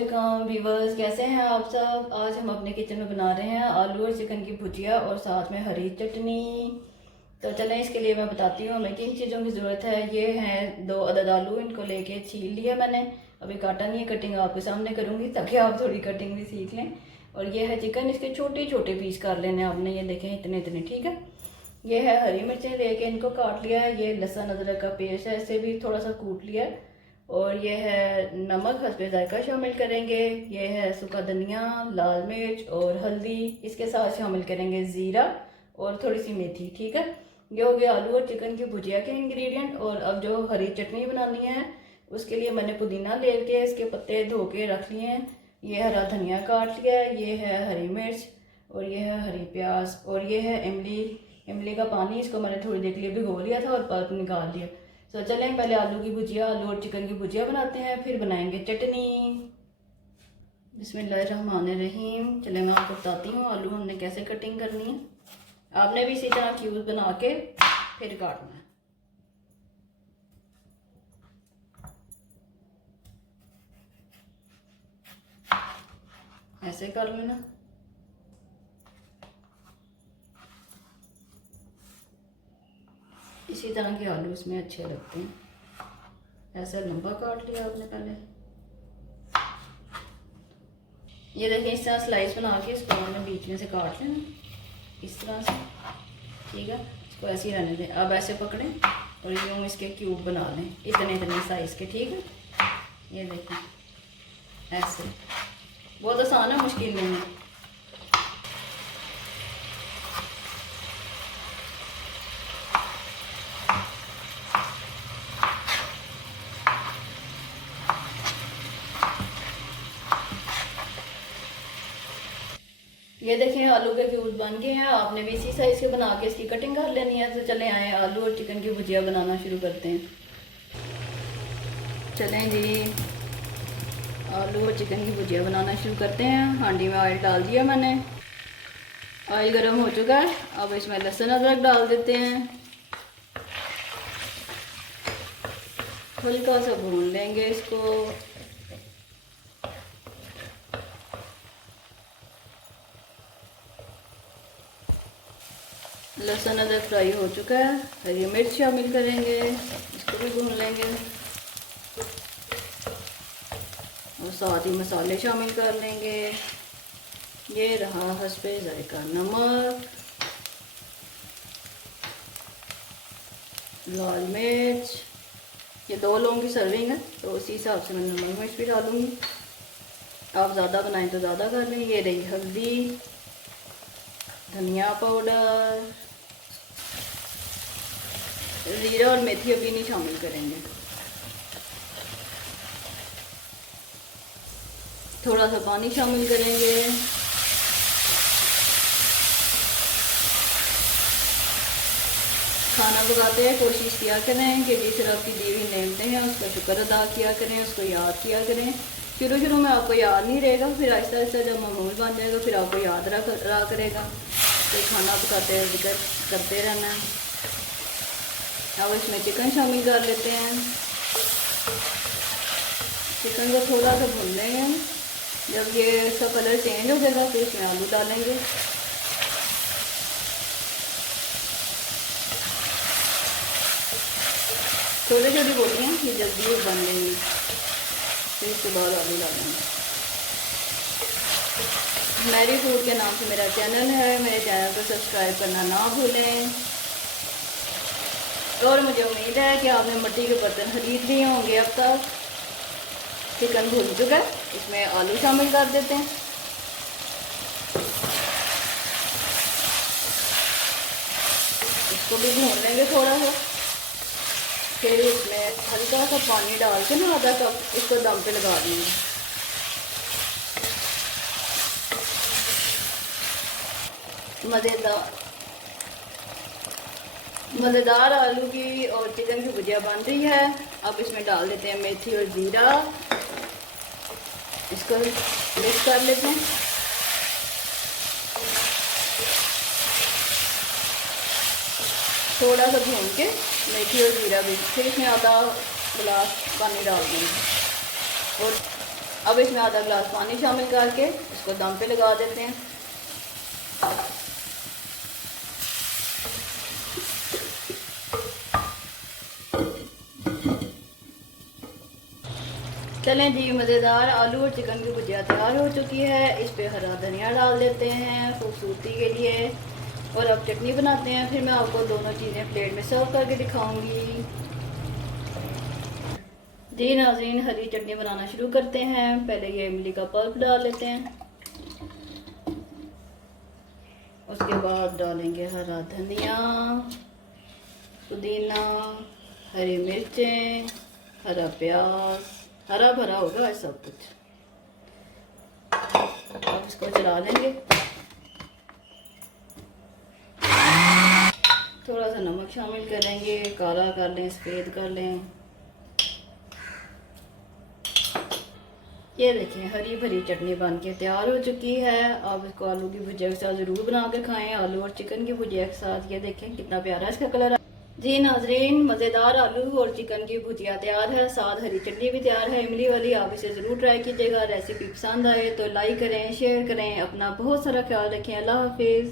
वालेकुम व्यूवर्स, कैसे हैं आप सब। आज हम अपने किचन में बना रहे हैं आलू और चिकन की भुजिया और साथ में हरी चटनी। तो चलें, इसके लिए मैं बताती हूँ हमें किन चीज़ों की ज़रूरत है। ये हैं 2 अदद आलू, इनको लेके छील लिया मैंने। अभी काटा नहीं है, कटिंग आपके सामने करूँगी ताकि आप थोड़ी कटिंग भी सीख लें। और ये है चिकन, इसके छोटे छोटे पीस कर लेने आपने, ये देखें इतने इतने, ठीक है। ये है हरी मिर्चें, लेके इनको काट लिया है। ये लहसुन अदरक का पेस्ट है, इसे भी थोड़ा सा कूट लिया है। और ये है नमक हस्बे जायका शामिल करेंगे। ये है सूखा धनिया, लाल मिर्च और हल्दी। इसके साथ शामिल करेंगे ज़ीरा और थोड़ी सी मेथी, ठीक है। ये हो गया आलू और चिकन की भुजिया के इंग्रेडिएंट। और अब जो हरी चटनी बनानी है उसके लिए मैंने पुदीना ले के इसके पत्ते धो के रख लिए हैं। ये हरा धनिया काट लिया है। ये है हरी मिर्च और ये है हरी प्याज और ये है इमली। इमली का पानी, इसको मैंने थोड़ी देर के लिए भिगो लिया था और पल्प निकाल दिया। तो चलें, पहले आलू की भुजिया, आलू और चिकन की भुजिया बनाते हैं, फिर बनाएंगे चटनी। बिस्मिल्लाहिर्रहमानिर्रहीम। चलें, मैं आपको बताती हूँ आलू हमने कैसे कटिंग करनी है। आपने भी इसी तरह क्यूब बना के फिर काटना है। ऐसे कर लेना। इसी तरह के आलू इसमें अच्छे लगते हैं। ऐसे लंबा काट लिया आपने पहले। ये देखिए, इस तरह स्लाइस बना के इसको हमने बीच में से काट लेना, इस तरह से, ठीक है। इसको ऐसे ही रहने दें। अब ऐसे पकड़ें और यूँ इसके क्यूब बना लें, इतने इतने साइज़ के, ठीक है। ये देखें, ऐसे बहुत आसान है, मुश्किल नहीं है। ये देखें, आलू के क्यूब्स बन गए हैं। आपने भी इसी साइज़ के बना के इसकी कटिंग कर लेनी है। तो चले आए आलू और चिकन की भुजिया बनाना शुरू करते हैं। चलें जी, आलू और चिकन की भुजिया बनाना शुरू करते हैं। हांडी में ऑयल डाल दिया मैंने, ऑयल गर्म हो चुका है। अब इसमें लहसुन अदरक डाल देते हैं, हल्का सा भून लेंगे इसको। लहसुन अदरक फ्राई हो चुका है। हरी मिर्च शामिल करेंगे, इसको भी भून लेंगे। और साथ ही मसाले शामिल कर लेंगे। ये रहा हस्बे जायका नमक, लाल मिर्च। ये 2 लोगों की सर्विंग है तो उसी हिसाब से मैं नमक मिर्च भी डालूंगी। आप ज़्यादा बनाएं तो ज़्यादा कर लें। ये रही हल्दी, धनिया पाउडर, ज़ीरा और मेथी अभी नहीं शामिल करेंगे। थोड़ा सा पानी शामिल करेंगे। खाना पकाते हैं कोशिश किया करें कि जिस तरह आपकी दी हुई नेमतें हैं उसका शुक्र अदा किया करें, उसको याद किया करें। शुरू में आपको याद नहीं रहेगा, फिर आहिस्ता आहिस्ता जब मामूल बन जाएगा फिर आपको याद रहा करेगा। तो खाना पकाते हैं जिक्र करते रहना है। अब इसमें चिकन शामिल कर लेते हैं। चिकन को थोड़ा सा भून लेंगे। जब ये इसका कलर चेंज हो जाएगा फिर इसमें आलू डालेंगे। छोटी छोटी बोटियाँ ये जल्दी बन लेंगी, फिर इसके बाद आलू डालेंगे। मैरी फूड के नाम से मेरा चैनल है, मेरे चैनल को सब्सक्राइब करना ना भूलें। और मुझे उम्मीद है कि आपने मिट्टी के बर्तन खरीद लिए होंगे अब तक। चिकन भून चुका है, इसमें आलू शामिल कर देते हैं। इसको भी भून लेंगे थोड़ा सा। फिर इसमें हल्का सा पानी डाल के ना आधा कप इसको दम पे लगा देंगे। मज़ेदार आलू की और चिकन की भुजिया बन रही है। अब इसमें डाल देते हैं मेथी और ज़ीरा, इसको मिक्स कर लेते हैं। थोड़ा सा भून के मेथी और ज़ीरा भी, फिर इसमें आधा गिलास पानी डाल देंगे। और अब इसमें आधा गिलास पानी शामिल करके इसको दम पे लगा देते हैं। चलें जी, मज़ेदार आलू और चिकन की भुजिया तैयार हो चुकी है। इस पे हरा धनिया डाल देते हैं खूबसूरती के लिए, और अब चटनी बनाते हैं। फिर मैं आपको दोनों चीज़ें प्लेट में सर्व करके दिखाऊंगी। जी नाज़रीन, हरी चटनी बनाना शुरू करते हैं। पहले ये इमली का पल्प डाल लेते हैं, उसके बाद डालेंगे हरा धनिया, पुदीना, हरी मिर्चें, हरा प्याज, हरा भरा होगा सब कुछ। अब इसको चला लेंगे। थोड़ा सा नमक शामिल करेंगे, काला कर लें, सफ़ेद कर लें। ये देखें, हरी भरी चटनी बन के तैयार हो चुकी है। अब इसको आलू की भुजिया के साथ ज़रूर बना के खाएं, आलू और चिकन की भुजिया के साथ। ये देखें कितना प्यारा इसका कलर है। जी नाजरीन, मज़ेदार आलू और चिकन की भुजिया तैयार है, साथ हरी चटनी भी तैयार है इमली वाली। आप इसे ज़रूर ट्राई कीजिएगा। रेसिपी पसंद आए तो लाइक करें, शेयर करें। अपना बहुत सारा ख्याल रखें। अल्लाह हाफिज़।